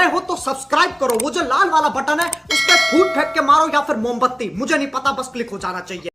नए हो तो सब्सक्राइब करो, वो जो लाल वाला बटन है उस पर फूट फेंक के मारो या फिर मोमबत्ती, मुझे नहीं पता, बस क्लिक हो जाना चाहिए।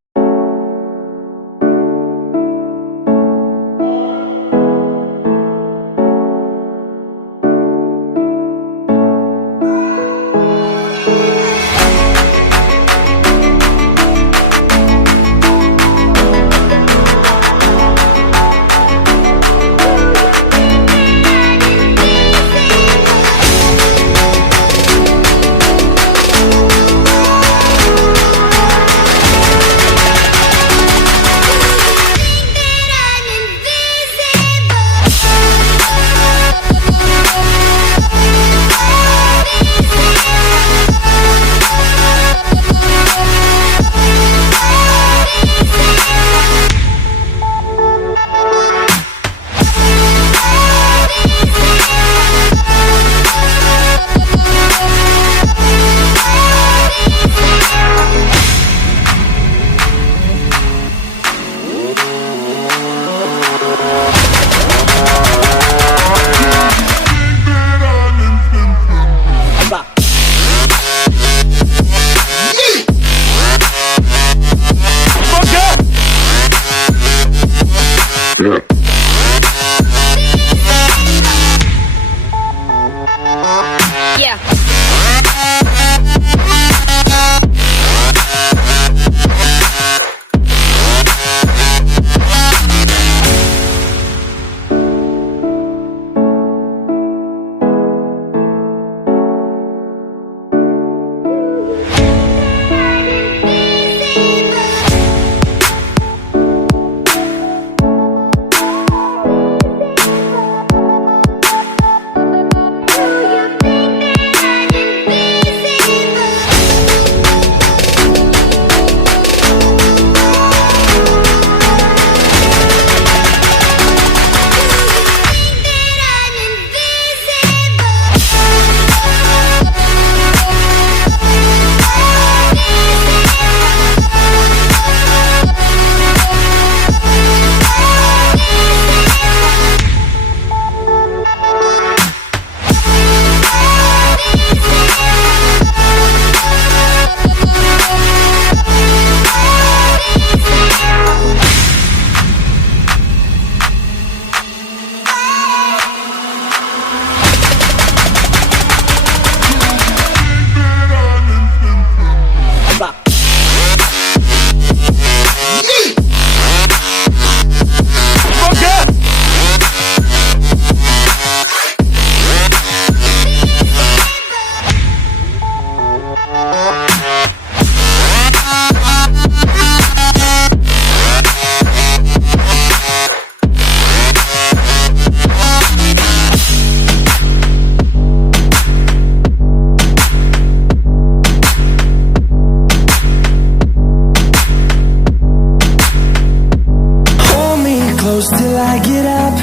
Till I get up,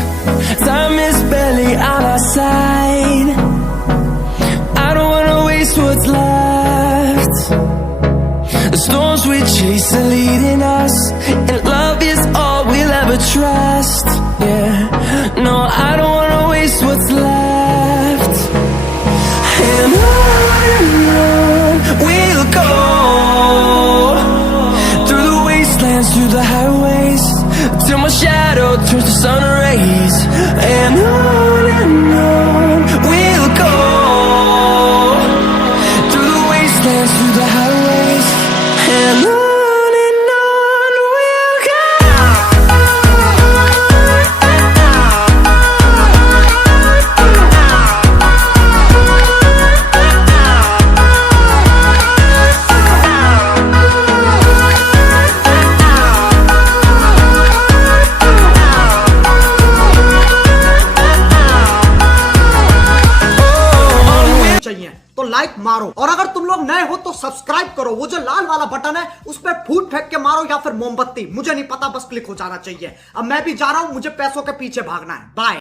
time is barely on our side. I don't wanna waste what's left. The storms we chase are leading us, and love is all we'll ever trust. Yeah, no, I don't wanna waste what's left. And on we'll go, through the wastelands, through the highways, till my shadow turns to sun rays. And on we'll go, through the wastelands, through the highways. And on we'll go. तो like मारो, और अगर तुम लोग नए हो तो subscribe करो, वो जो लाल वाला बटन है उस पर फूट फेंक के मारो या फिर मोमबत्ती, मुझे नहीं पता, बस क्लिक हो जाना चाहिए। अब मैं भी जा रहा हूं, मुझे पैसों के पीछे भागना है। बाय।